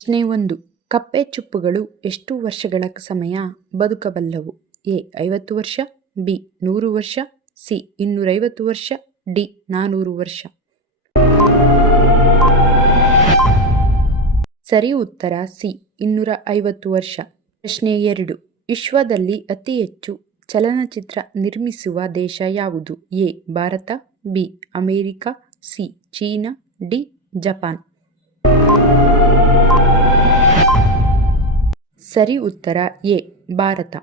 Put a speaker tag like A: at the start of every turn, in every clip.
A: ಪ್ರಶ್ನೆ ಒಂದು. ಕಪ್ಪೆ ಚುಪ್ಪುಗಳು ಎಷ್ಟು ವರ್ಷಗಳ ಸಮಯ ಬದುಕಬಲ್ಲವು? ಎ, ಐವತ್ತು ವರ್ಷ, ಬಿ, ನೂರು ವರ್ಷ, ಸಿ, ಇನ್ನೂರೈವತ್ತು ವರ್ಷ, ಡಿ, ನಾನೂರು ವರ್ಷ. ಸರಿ ಉತ್ತರ, ಸಿ ಇನ್ನೂರ ಐವತ್ತು ವರ್ಷ. ಪ್ರಶ್ನೆ ಎರಡು. ವಿಶ್ವದಲ್ಲಿ ಅತಿ ಹೆಚ್ಚು ಚಲನಚಿತ್ರ ನಿರ್ಮಿಸುವ ದೇಶ ಯಾವುದು? A, Bharat, B, America, C, China, D, Japan. ಸರಿ ಉತ್ತರ ಎ, ಭಾರತ.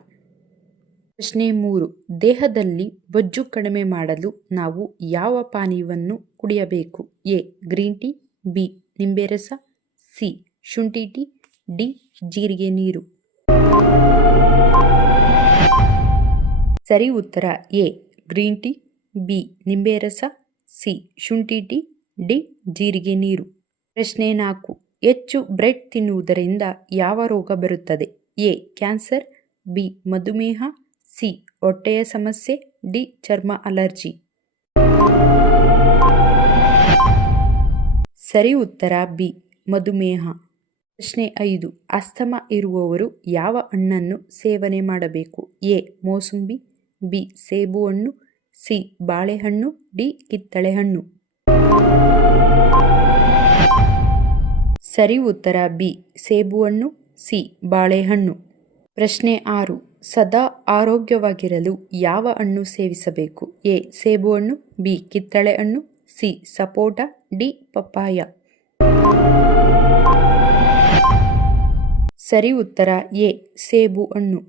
A: ಪ್ರಶ್ನೆ ಮೂರು, ದೇಹದಲ್ಲಿ ಬೊಜ್ಜು ಕಡಿಮೆ ಮಾಡಲು ನಾವು ಯಾವ ಪಾನೀಯವನ್ನು ಕುಡಿಯಬೇಕು? ಎ, ಗ್ರೀನ್ ಟೀ, ಬಿ ನಿಂಬೆ ರಸ ಸಿ, ಶುಂಠಿ ಟೀ, ಡಿ, ಜೀರಿಗೆ ನೀರು. ಸರಿ ಉತ್ತರ ಎ, ಗ್ರೀನ್ ಟೀ, ಬಿ ನಿಂಬೆ ರಸ ಸಿ, ಶುಂಠಿ ಟೀ, ಡಿ, ಜೀರಿಗೆ ನೀರು. ಪ್ರಶ್ನೆ ನಾಲ್ಕು ಹೆಚ್ಚು ಬ್ರೆಡ್ ತಿನ್ನುವುದರಿಂದ ಯಾವ ರೋಗ ಬರುತ್ತದೆ? ಎ. Cancer, B. ಮಧುಮೇಹ, ಸಿ. ಹೊಟ್ಟೆಯ ಸಮಸ್ಯೆ, ಡಿ. ಚರ್ಮ ಅಲರ್ಜಿ. ಸರಿ ಉತ್ತರ, ಬಿ. ಮಧುಮೇಹ. ಪ್ರಶ್ನೆ ಐದು. ಅಸ್ತಮ ಇರುವವರು ಯಾವ ಹಣ್ಣನ್ನು ಸೇವನೆ ಮಾಡಬೇಕು? ಎ. ಮೋಸಂಬಿ, ಬಿ. ಸೇಬು ಹಣ್ಣು ಸಿ. ಬಾಳೆಹಣ್ಣು, ಡಿ. ಕಿತ್ತಳೆ ಹಣ್ಣು. ಸರಿ ಉತ್ತರ ಬಿ. ಸೇಬು ಹಣ್ಣು ಸಿ. ಬಾಳೆಹಣ್ಣು. ಪ್ರಶ್ನೆ ಆರು. ಸದಾ ಆರೋಗ್ಯವಾಗಿರಲು ಯಾವ ಹಣ್ಣು ಸೇವಿಸಬೇಕು? ಎ. ಸೇಬು ಹಣ್ಣು ಬಿ. ಕಿತ್ತಳೆ ಹಣ್ಣು, ಸಿ. ಸಪೋಟ, ಡಿ. ಪಪ್ಪಾಯ. ಸರಿ ಉತ್ತರ ಎ. ಸೇಬು ಹಣ್ಣು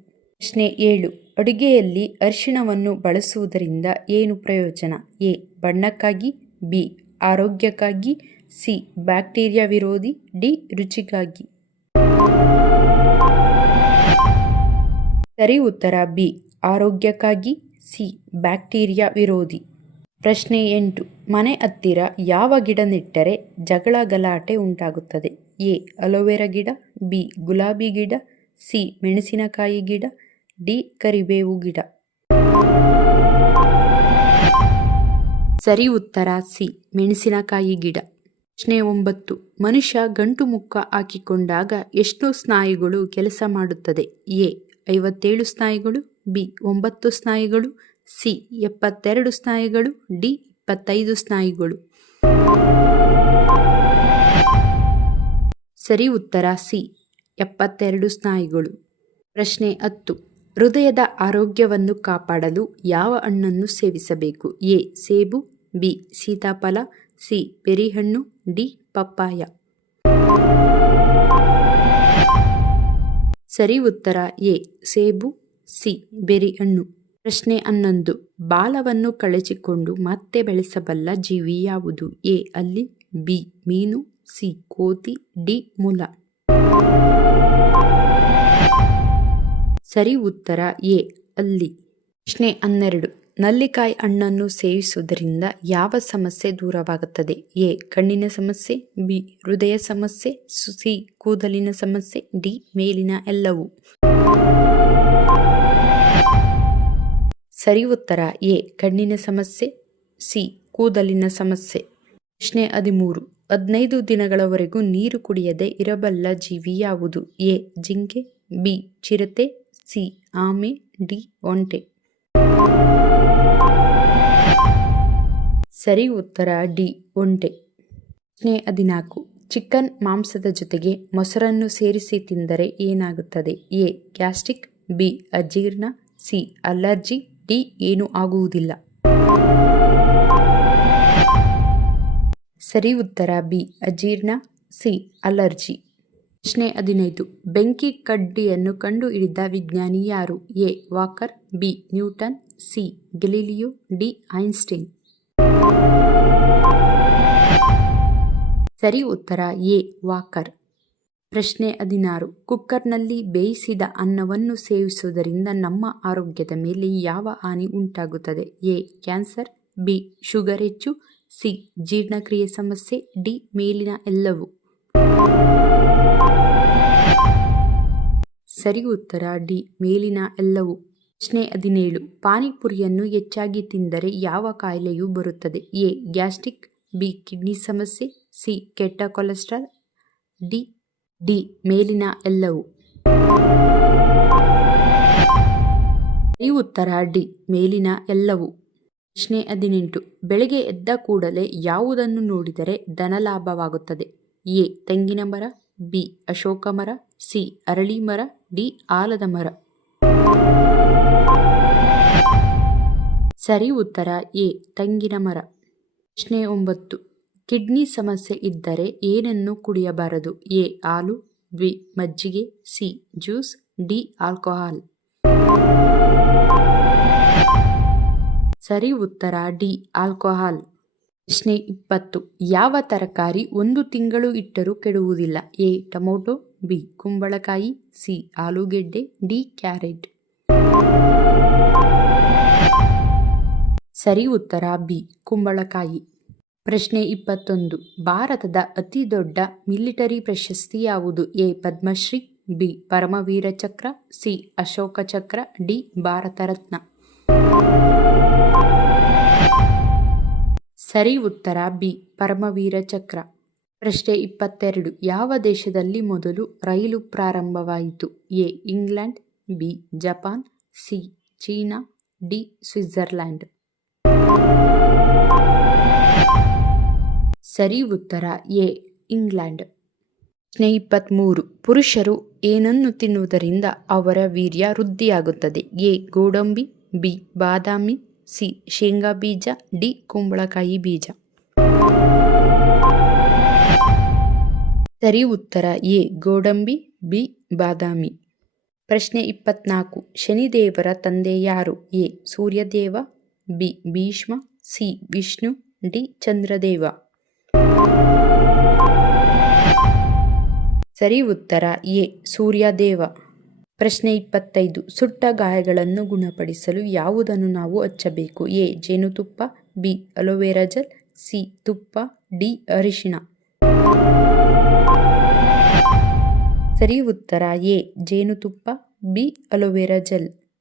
A: ಪ್ರಶ್ನೆ ಏಳು. ಅಡುಗೆಯಲ್ಲಿ ಅರಿಶಿಣವನ್ನು ಬಳಸುವುದರಿಂದ ಏನು ಪ್ರಯೋಜನ? ಎ. ಬಣ್ಣಕ್ಕಾಗಿ, ಬಿ. ಆರೋಗ್ಯಕ್ಕಾಗಿ ಸಿ. ಬ್ಯಾಕ್ಟೀರಿಯಾ ವಿರೋಧಿ ಡಿ. ರುಚಿಗಾಗಿ. ಸರಿ ಉತ್ತರ ಬಿ. ಆರೋಗ್ಯಕ್ಕಾಗಿ ಸಿ. ಬ್ಯಾಕ್ಟೀರಿಯಾ ವಿರೋಧಿ. ಪ್ರಶ್ನೆ ಎಂಟು. ಮನೆ ಹತ್ತಿರ ಯಾವ ಗಿಡ ನೆಟ್ಟರೆ ಜಗಳ ಗಲಾಟೆ ಉಂಟಾಗುತ್ತದೆ? ಎ. ಅಲೋವೆರಾ ಗಿಡ, ಬಿ. ಗುಲಾಬಿ ಗಿಡ, ಸಿ. ಮೆಣಸಿನಕಾಯಿ ಗಿಡ, ಡಿ. ಕರಿಬೇವು ಗಿಡ. ಸರಿ ಉತ್ತರ ಸಿ. ಮೆಣಸಿನಕಾಯಿ ಗಿಡ. ಪ್ರಶ್ನೆ ಒಂಬತ್ತು. ಮನುಷ್ಯ ಗಂಟು ಮುಕ್ಕ ಹಾಕಿಕೊಂಡಾಗ ಎಷ್ಟು ಸ್ನಾಯುಗಳು ಕೆಲಸ ಮಾಡುತ್ತದೆ. ಎ, ಐವತ್ತೇಳು ಸ್ನಾಯುಗಳು, ಬಿ, ಒಂಬತ್ತು ಸ್ನಾಯುಗಳು, ಸಿ, ಎಪ್ಪತ್ತೆರಡು ಸ್ನಾಯುಗಳು, ಡಿ, ಇಪ್ಪತ್ತೈದು ಸ್ನಾಯುಗಳು. ಸರಿ ಉತ್ತರ ಸಿ, ಎಪ್ಪತ್ತೆರಡು ಸ್ನಾಯುಗಳು. ಪ್ರಶ್ನೆ ಹತ್ತು. ಹೃದಯದ ಆರೋಗ್ಯವನ್ನು ಕಾಪಾಡಲು ಯಾವ ಹಣ್ಣನ್ನು ಸೇವಿಸಬೇಕು? ಎ, ಸೇಬು, ಬಿ, ಸೀತಾಫಲ ಸಿ. ಪೆರಿಹಣ್ಣು, ಡಿ. ಪಪ್ಪಾಯ. ಸರಿ ಉತ್ತರ ಎ. ಸೇಬು, ಸಿ. ಬೆರಿಹಣ್ಣು. ಪ್ರಶ್ನೆ ಹನ್ನೊಂದು. ಬಾಲವನ್ನು ಕಳಚಿಕೊಂಡು ಮತ್ತೆ ಬೆಳೆಸಬಲ್ಲ ಜೀವಿ ಯಾವುದು? ಎ. ಅಲ್ಲಿ, ಬಿ. ಮೀನು, ಸಿ. ಕೋತಿ, ಡಿ. ಮುಲ. ಸರಿ ಉತ್ತರ ಎ. ಅಲ್ಲಿ. ಪ್ರಶ್ನೆ ಹನ್ನೆರಡು. ನಲ್ಲಿಕಾಯಿ ಹಣ್ಣನ್ನು ಸೇವಿಸುವುದರಿಂದ ಯಾವ ಸಮಸ್ಯೆ ದೂರವಾಗುತ್ತದೆ? ಎ. ಕಣ್ಣಿನ ಸಮಸ್ಯೆ, ಬಿ. ಹೃದಯ ಸಮಸ್ಯೆ, ಸಿ. ಕೂದಲಿನ ಸಮಸ್ಯೆ, ಡಿ. ಮೇಲಿನ ಎಲ್ಲವೂ. ಸರಿ ಉತ್ತರ, ಎ. ಕಣ್ಣಿನ ಸಮಸ್ಯೆ, ಸಿ. ಕೂದಲಿನ ಸಮಸ್ಯೆ. ಪ್ರಶ್ನೆ ಹದಿಮೂರು. ಹದಿನೈದು ದಿನಗಳವರೆಗೂ ನೀರು ಕುಡಿಯದೆ ಇರಬಲ್ಲ ಜೀವಿ ಯಾವುದು? ಎ. ಜಿಂಕೆ, ಬಿ. ಚಿರತೆ, ಸಿ. ಆಮೆ, ಡಿ. ಒಂಟೆ. ಸರಿ ಉತ್ತರ ಡಿ, ಒಂಟೆ. ಪ್ರಶ್ನೆ ಹದಿನಾಲ್ಕು. ಚಿಕನ್ ಮಾಂಸದ ಜೊತೆಗೆ ಮೊಸರನ್ನು ಸೇರಿಸಿ ತಿಂದರೆ ಏನಾಗುತ್ತದೆ? A, gastric. ಬಿ, ಅಜೀರ್ಣ. C, allergy. ಡಿ, ಏನೂ ಆಗುವುದಿಲ್ಲ. ಸರಿ ಉತ್ತರ ಬಿ, ಅಜೀರ್ಣ. C, allergy. ಪ್ರಶ್ನೆ ಹದಿನೈದು. ಬೆಂಕಿ ಕಡ್ಡಿಯನ್ನು ಕಂಡು ಹಿಡಿದ ವಿಜ್ಞಾನಿ ಯಾರು? A. Walker, B. Newton, C. Galileo D. Einstein. ಸರಿ ಉತ್ತರ, ಎ. ವಾಕರ್. ಪ್ರಶ್ನೆ ಹದಿನಾರು. ಕುಕ್ಕರ್ನಲ್ಲಿ ಬೇಯಿಸಿದ ಅನ್ನವನ್ನು ಸೇವಿಸುವುದರಿಂದ ನಮ್ಮ ಆರೋಗ್ಯದ ಮೇಲೆ ಯಾವ ಹಾನಿ ಉಂಟಾಗುತ್ತದೆ? ಎ. Cancer, B. ಶುಗರ್ ಹೆಚ್ಚು, ಸಿ. ಜೀರ್ಣಕ್ರಿಯೆ ಸಮಸ್ಯೆ, ಡಿ. ಮೇಲಿನ ಎಲ್ಲವೂ. ಸರಿ ಉತ್ತರ ಡಿ. ಮೇಲಿನ ಎಲ್ಲವೂ. ಪ್ರಶ್ನೆ ಹದಿನೇಳು. ಪಾನಿಪುರಿಯನ್ನು ಹೆಚ್ಚಾಗಿ ತಿಂದರೆ ಯಾವ ಕಾಯಿಲೆಯು ಬರುತ್ತದೆ? ಎ. Gastric, B. ಕಿಡ್ನಿ ಸಮಸ್ಯೆ, ಸಿ. ಕೆಟ್ಟ ಕೊಲೆಸ್ಟ್ರಾಲ್, ಡಿ. ಡಿ. ಮೇಲಿನ ಎಲ್ಲವೂ. ಈ ಉತ್ತರ ಡಿ. ಮೇಲಿನ ಎಲ್ಲವೂ. ಪ್ರಶ್ನೆ ಹದಿನೆಂಟು. ಬೆಳಗ್ಗೆ ಎದ್ದ ಕೂಡಲೇ ಯಾವುದನ್ನು ನೋಡಿದರೆ ಧನಲಾಭವಾಗುತ್ತದೆ? ಎ. ತೆಂಗಿನ ಮರ ಬಿ ಅಶೋಕ ಮರ ಸಿ ಅರಳಿ ಮರ ಡಿ ಆಲದ ಮರ ಸರಿ ಉತ್ತರ, ಎ ತಂಗಿನ ಮರ ಪ್ರಶ್ನೆ ಒಂಬತ್ತು. ಕಿಡ್ನಿ ಸಮಸ್ಯೆ ಇದ್ದರೆ ಏನನ್ನು ಕುಡಿಯಬಾರದು? ಎ, ಹಾಲು, ಬಿ, ಮಜ್ಜಿಗೆ, ಸಿ, ಜ್ಯೂಸ್, ಡಿ, ಆಲ್ಕೋಹಾಲ್. ಸರಿ ಉತ್ತರ, ಡಿ, ಆಲ್ಕೋಹಾಲ್. ಪ್ರಶ್ನೆ ಇಪ್ಪತ್ತು ಯಾವ ತರಕಾರಿ ಒಂದು ತಿಂಗಳು ಇಟ್ಟರೂ ಕೆಡುವುದಿಲ್ಲ. ಎ. Tomato, B. ಕುಂಬಳಕಾಯಿ, ಸಿ. ಆಲೂಗೆಡ್ಡೆ, ಡಿ. ಕ್ಯಾರೆಟ್. ಸರಿ ಉತ್ತರ ಬಿ. ಕುಂಬಳಕಾಯಿ. ಪ್ರಶ್ನೆ ಇಪ್ಪತ್ತೊಂದು. ಭಾರತದ ಅತಿ ದೊಡ್ಡ ಮಿಲಿಟರಿ ಪ್ರಶಸ್ತಿ ಯಾವುದು? A. Padmashri, B. Paramvir Chakra C. Ashoka Chakra D. Bharat Ratna ಸರಿ ಉತ್ತರ ಬಿ, ಪರಮವೀರ ಚಕ್ರ. ಪ್ರಶ್ನೆ ಇಪ್ಪತ್ತೆರಡು, ಯಾವ ದೇಶದಲ್ಲಿ ಮೊದಲು ರೈಲು ಪ್ರಾರಂಭವಾಯಿತು? A, England, B, Japan, C, China, D, Switzerland. ಸರಿ ಉತ್ತರ ಎ, ಇಂಗ್ಲೆಂಡ್. ಪ್ರಶ್ನೆ ಇಪ್ಪತ್ತ್ಮೂರು ಪುರುಷರು ಏನನ್ನು ತಿನ್ನುವುದರಿಂದ ಅವರ ವೀರ್ಯ ವೃದ್ಧಿಯಾಗುತ್ತದೆ? ಎ, ಗೋಡಂಬಿ, ಬಿ, ಬಾದಾಮಿ ಸಿ, ಶೇಂಗಾ ಬೀಜ, ಡಿ, ಕುಂಬಳಕಾಯಿ ಬೀಜ. ಸರಿ ಉತ್ತರ, ಎ, ಗೋಡಂಬಿ, ಬಿ, ಬಾದಾಮಿ. ಪ್ರಶ್ನೆ ಇಪ್ಪತ್ನಾಲ್ಕು, ಶನಿದೇವರ ತಂದೆ ಯಾರು? A, Suryadev, B, Bhishma, C, Vishnu, D, Chandradev. ಸರಿ ಉತ್ತರ, ಎ, ಸೂರ್ಯದೇವ. ಪ್ರಶ್ನೆ ಇಪ್ಪತ್ತೈದು. ಸುಟ್ಟ ಗಾಯಗಳನ್ನು ಗುಣಪಡಿಸಲು ಯಾವುದನ್ನು ನಾವು ಹಚ್ಚಬೇಕು ಎ. ಜೇನುತುಪ್ಪ, B. Aloe vera gel C. ತುಪ್ಪ, ಡಿ. ಅರಿಶಿಣ. ಸರಿ, ಉತ್ತರ. ಎ. ಜೇನುತುಪ್ಪ, ಬಿ. Aloe vera gel